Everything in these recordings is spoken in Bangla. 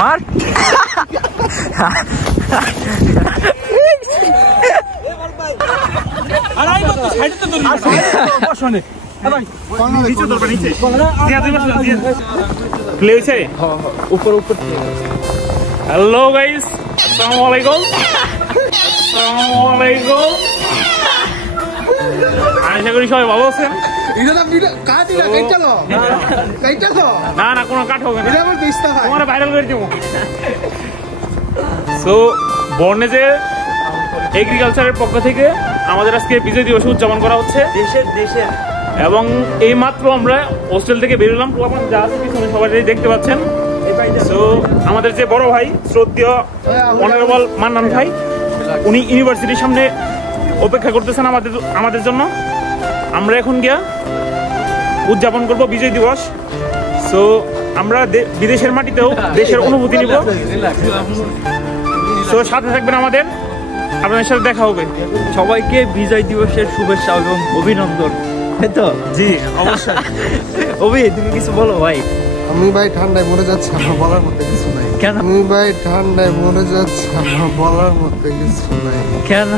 মার হ্যালো গাইস, আসসালামু আলাইকুম। আশা করি সবাই ভালো আছেন। না না, কোনো কাট হবে না, তোমার ভাইরাল করে দেবো। সো বর্ণেজে এগ্রিকালচারের পক্ষ থেকে আমাদের আজকে বিজয় দিবস উদযাপন করা হচ্ছে দেশের এবং এই মাত্র আমরা হোস্টেল থেকে বেরোলাম। যা আছে পিছনে সবাই দেখতে পাচ্ছেন। সো আমাদের যে বড় ভাই শ্রদ্ধেয় অনারেবল মান্নান ভাই, উনি ইউনিভার্সিটির সামনে অপেক্ষা করতেছেন আমাদের জন্য। আমরা এখন গিয়া উদযাপন করব বিজয় দিবস। সো আমরা বিদেশের মাটিতেও দেশের অনুভূতি নিব। সো সাথে থাকবেন আমাদের, আপনাদের সাথে দেখা হবে। সবাইকে বিজয় দিবসের শুভেচ্ছা এবং অভিনন্দন। তো জি অবশ্যই। অভি, তুমি কিছু বলো ভাই। আমি ভাই ঠান্ডায় মরে যাচ্ছি, আমার বলার মধ্যে কিছু নাই। কেন? আমি ভাই ঠান্ডায় মরে যাচ্ছি, আমার বলার মধ্যে কিছু নাই। কেন?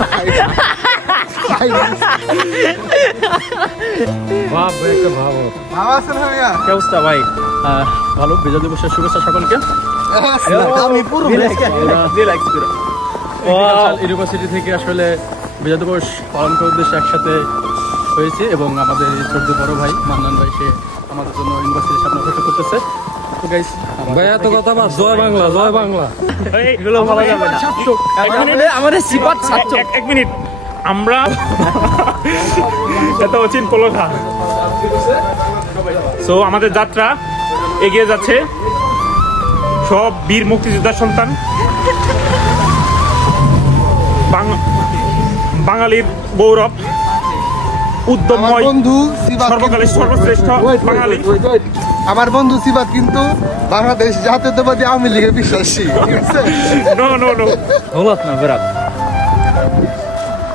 অবস্থা ভাই? ভালো। বিজয় দিবসের শুভেচ্ছা সকলকে। ইউনিভার্সিটি থেকে আসলে বিজয় দিবস পালন করার উদ্দেশ্যে একসাথে হয়েছে এবং আমাদের ছোট বড় ভাই মান্নান ভাই, সে আমাদের জন্য ইউনিভার্সিটির সামনে অপেক্ষা করতেছে। তো গাইস, ভাই এত কথা বল, জয় বাংলা, জয় বাংলা, এগুলো বলা যাবে না। আমাদের সিপাত ছাত্র। এক মিনিট, আমরা এত অচিন পলখা। সো আমাদের যাত্রা এগিয়ে যাচ্ছে। সব বীর মুক্তিযোদ্ধার সন্তান, বাঙালির গৌরব, উদ্যমময়, সর্বকালের সর্বশ্রেষ্ঠ বাঙালি। আমার বন্ধু সিবাত কিন্তু বাংলাদেশ জাতীয়তাবাদী আওয়ামী লীগে বিশ্বাসী।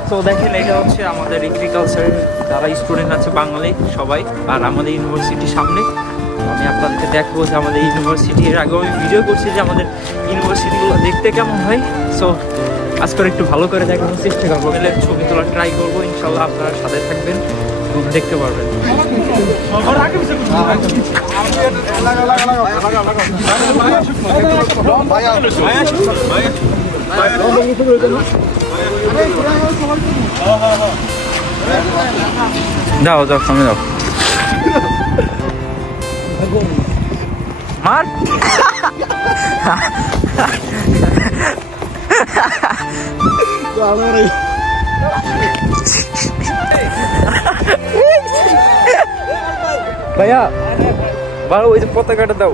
তো দেখেন, এটা হচ্ছে আমাদের এগ্রিকালচারের যারা স্টুডেন্ট আছে বাঙালি সবাই, আর আমাদের ইউনিভার্সিটির সামনে। আমি আপনাদেরকে দেখবো যে আমাদের ইউনিভার্সিটির আগে আমি ভিডিও করছি যে আমাদের ইউনিভার্সিটিগুলো দেখতে কেমন হয়। সো আজকে একটু ভালো করে দেখানোর চেষ্টা করবো, ছবি তোলা ট্রাই করবো। ইনশাল্লাহ আপনারা সাথে থাকবেন এবং দেখতে পারবেন। যাও যাও, সামনে যাও। মার ভাইয়া, ভালো ওই যে পতাকাটা দাও।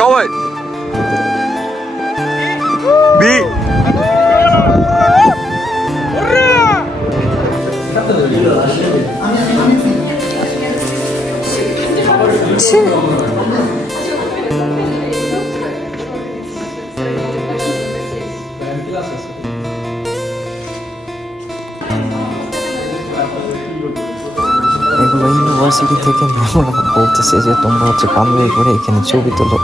সবাই এগুলো ইউনিভার্সিটি থেকে ম্যামরা বলতেছে যে তোমরা হচ্ছে পাঞ্জাবি করে এখানে ছবি তোলো।